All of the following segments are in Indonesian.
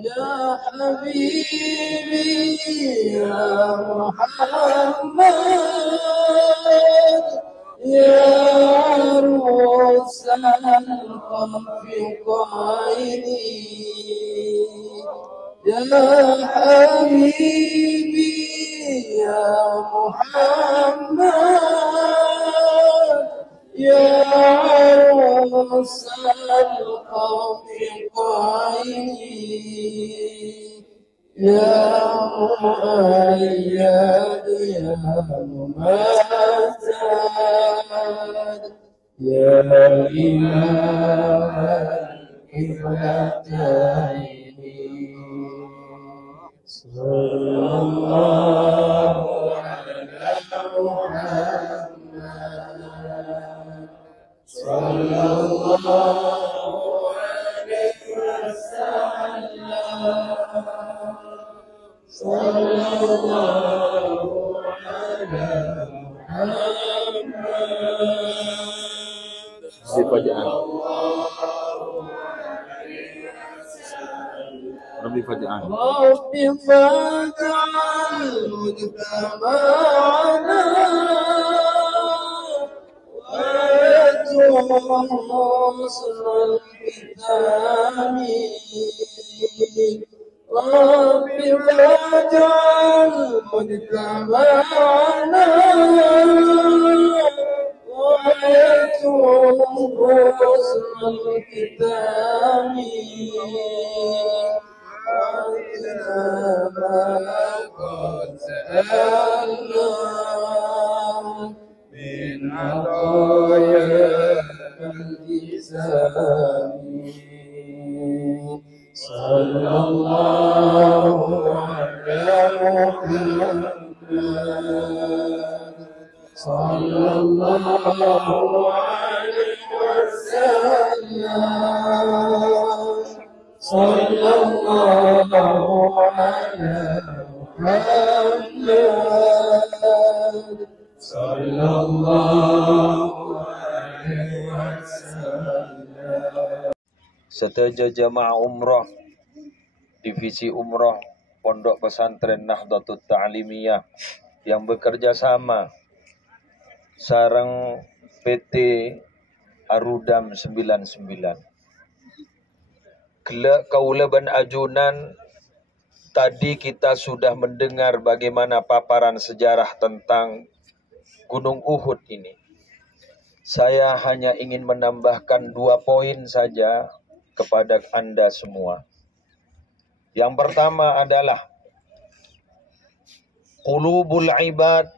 يا حبيبي يا محمد يا عروس الخفقين يا حبيبي يا محمد يا عروس الخفقين يا مؤيد يا ممجد يا إمام القبلتين صلى الله على محمد صلى الله عليه وسلم صلى الله على محمد Rabbi Faja'an. رب فاجعل مجتمعنا ويتوصل الختام رب فاجعل مجتمعنا ويتوصل الختام قد سألنا من عطايا الإسلام صلى الله على محمد صلى الله عليه وسلم صلى الله على محمد صلى الله عليه وسلم. Seteja jamaah umrah divisi umrah Pondok Pesantren Nahdlatul Ta'limiyah yang bekerja sama sareng PT Arudam 99. Gelak kaula ban ajunan, tadi kita sudah mendengar bagaimana paparan sejarah tentang Gunung Uhud ini. Saya hanya ingin menambahkan 2 poin saja kepada Anda semua. Yang pertama adalah qulubul ibad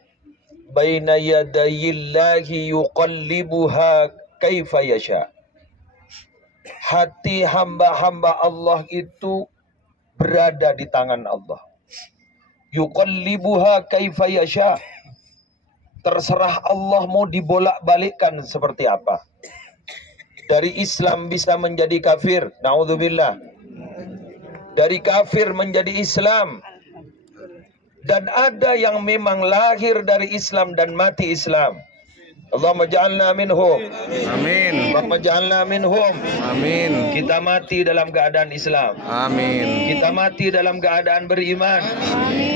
baina yadayillahi yuqallibuha kaifa yasha. Hati hamba-hamba Allah itu berada di tangan Allah. Yuqallibuha kaifa yasha. Terserah Allah mau dibolak-balikkan seperti apa. Dari Islam bisa menjadi kafir, naudzubillah. Dari kafir menjadi Islam. Dan ada yang memang lahir dari Islam dan mati Islam. Allahumma ja'alna minhum. Amin. Allahumma ja'alna minhum. Amin. Kita mati dalam keadaan Islam. Amin. Kita mati dalam keadaan beriman.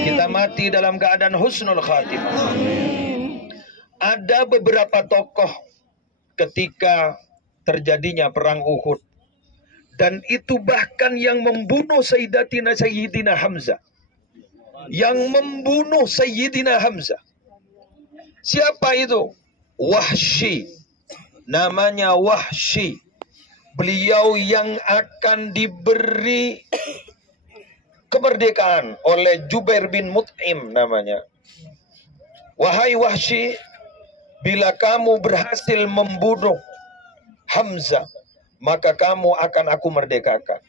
Kita mati dalam keadaan husnul khatimah. Ada beberapa tokoh ketika terjadinya perang Uhud. Dan itu bahkan yang membunuh Sayyidina Hamzah. Yang membunuh Sayyidina Hamzah. Siapa itu? Wahsy. Namanya Wahsy. Beliau yang akan diberi kemerdekaan oleh Jubair bin Mut'im namanya. Wahai Wahsy, bila kamu berhasil membunuh Hamzah, maka kamu akan aku merdekakan.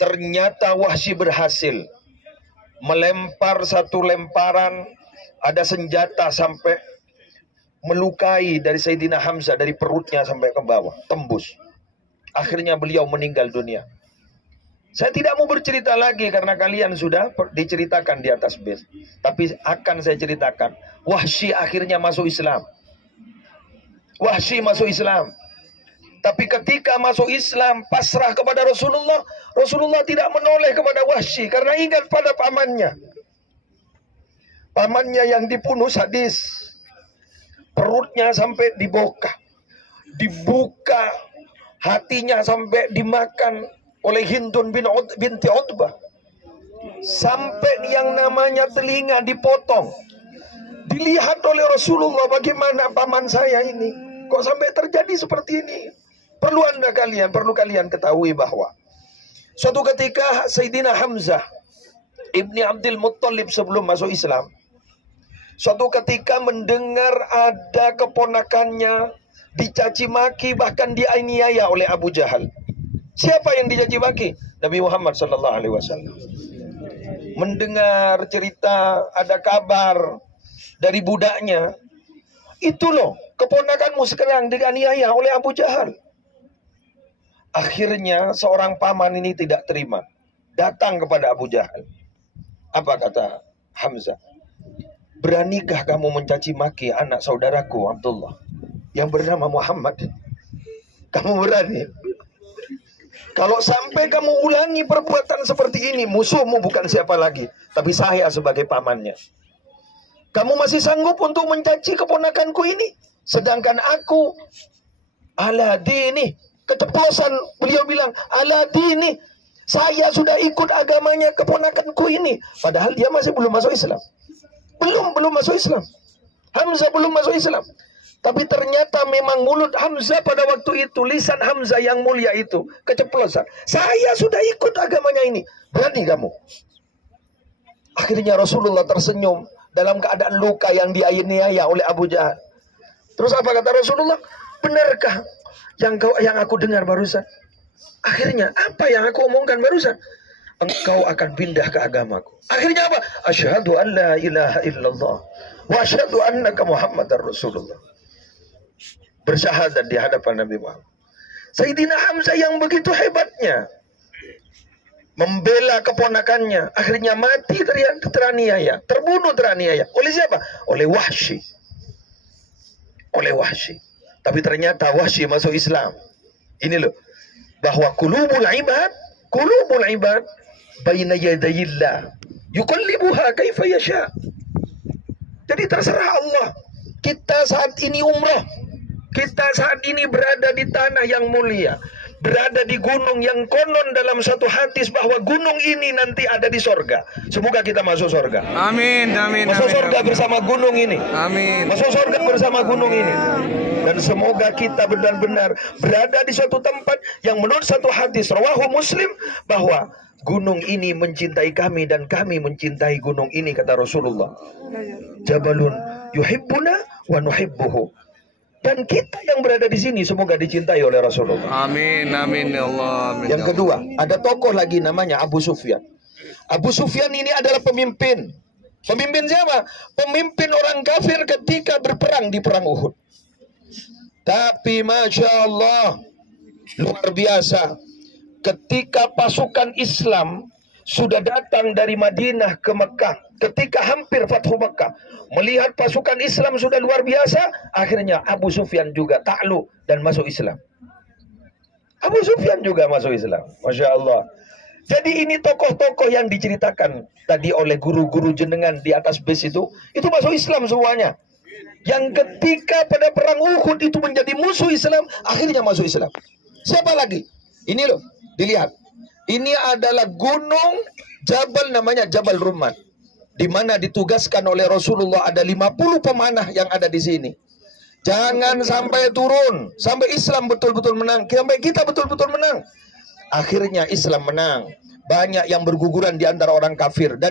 Ternyata Wahsy berhasil melempar satu lemparan, ada senjata sampai melukai dari Sayyidina Hamzah dari perutnya sampai ke bawah, tembus. Akhirnya beliau meninggal dunia. Saya tidak mau bercerita lagi karena kalian sudah diceritakan di atas base. Tapi akan saya ceritakan. Wahsy akhirnya masuk Islam. Wahsy masuk Islam. Tapi ketika masuk Islam, pasrah kepada Rasulullah, Rasulullah tidak menoleh kepada Wahsy karena ingat pada pamannya. Pamannya yang dibunuh sadis. Perutnya sampai dibuka, hatinya sampai dimakan oleh Hindun binti Utbah. Sampai yang namanya telinga dipotong. Dilihat oleh Rasulullah, bagaimana paman saya ini, kok sampai terjadi seperti ini. Perlu kalian ketahui bahwa suatu ketika Sayyidina Hamzah ibni Abdul Muttalib sebelum masuk Islam, suatu ketika mendengar ada keponakannya dicaci maki, bahkan dianiaya oleh Abu Jahal. Siapa yang dicaci maki? Nabi Muhammad SAW. Mendengar cerita, ada kabar dari budaknya, itu loh keponakanmu sekarang dianiaya oleh Abu Jahal. Akhirnya seorang paman ini tidak terima, datang kepada Abu Jahal. Apa kata Hamzah? Beranikah kamu mencaci maki anak saudaraku Abdullah yang bernama Muhammad? Kamu berani? Kalau sampai kamu ulangi perbuatan seperti ini, musuhmu bukan siapa lagi, tapi saya sebagai pamannya. Kamu masih sanggup untuk mencaci keponakanku ini? Sedangkan aku ala dini, keceplosan beliau bilang ala dini, saya sudah ikut agamanya keponakanku ini, padahal dia masih belum masuk Islam. Belum masuk Islam. Hamzah belum masuk Islam. Tapi ternyata memang mulut Hamzah pada waktu itu, lisan Hamzah yang mulia itu keceplosan. Saya sudah ikut agamanya ini. Berani kamu? Akhirnya Rasulullah tersenyum dalam keadaan luka yang dianiaya oleh Abu Jahal. Terus apa kata Rasulullah? Benarkah yang aku dengar barusan? Akhirnya apa yang aku omongkan barusan? Engkau akan pindah ke agamaku. Akhirnya apa? Asyhadu an la ilaha illallah wa asyhadu annaka Muhammadar Rasulullah. Bersyahadat di hadapan Nabi Muhammad. Sayyidina Hamzah yang begitu hebatnya membela keponakannya, akhirnya mati teraniaya, terbunuh teraniaya. Oleh siapa? Oleh Wahsy. Oleh Wahsy. Tapi ternyata Wahsy masuk Islam. Ini loh, bahwa qulubul ibad baina yadayillah yuqallibuha kaifa yasha. Jadi terserah Allah. Kita saat ini umrah, kita saat ini berada di tanah yang mulia, berada di gunung yang konon dalam satu hadis bahwa gunung ini nanti ada di sorga. Semoga kita masuk sorga. Amin, amin, masuk amin, sorga amin. bersama gunung ini. Amin. Masuk sorga bersama gunung ini. Dan semoga kita benar-benar berada di suatu tempat yang menurut satu hadis rawahu Muslim, bahwa gunung ini mencintai kami dan kami mencintai gunung ini, kata Rasulullah. Jabalun yuhibbuna wa nuhibbuhu. Dan kita yang berada di sini semoga dicintai oleh Rasulullah. Amin, amin ya Allah. Amin, yang kedua, ada tokoh lagi namanya Abu Sufyan. Abu Sufyan ini adalah pemimpin. Pemimpin siapa? Pemimpin orang kafir ketika berperang di perang Uhud. Tapi Masya Allah, luar biasa. Ketika pasukan Islam sudah datang dari Madinah ke Mekah, ketika hampir Fathu Mekah, melihat pasukan Islam sudah luar biasa, akhirnya Abu Sufyan juga takluk dan masuk Islam. Abu Sufyan juga masuk Islam. Masya Allah. Jadi ini tokoh-tokoh yang diceritakan tadi oleh guru-guru jenengan di atas base itu masuk Islam semuanya. Yang ketika pada perang Uhud itu menjadi musuh Islam, akhirnya masuk Islam. Siapa lagi? Ini loh, dilihat. Ini adalah gunung Jabal, namanya Jabal Rumman, di mana ditugaskan oleh Rasulullah ada 50 pemanah yang ada di sini. Jangan sampai turun, sampai Islam betul-betul menang, sampai kita betul-betul menang. Akhirnya Islam menang. Banyak yang berguguran di antara orang kafir. Dan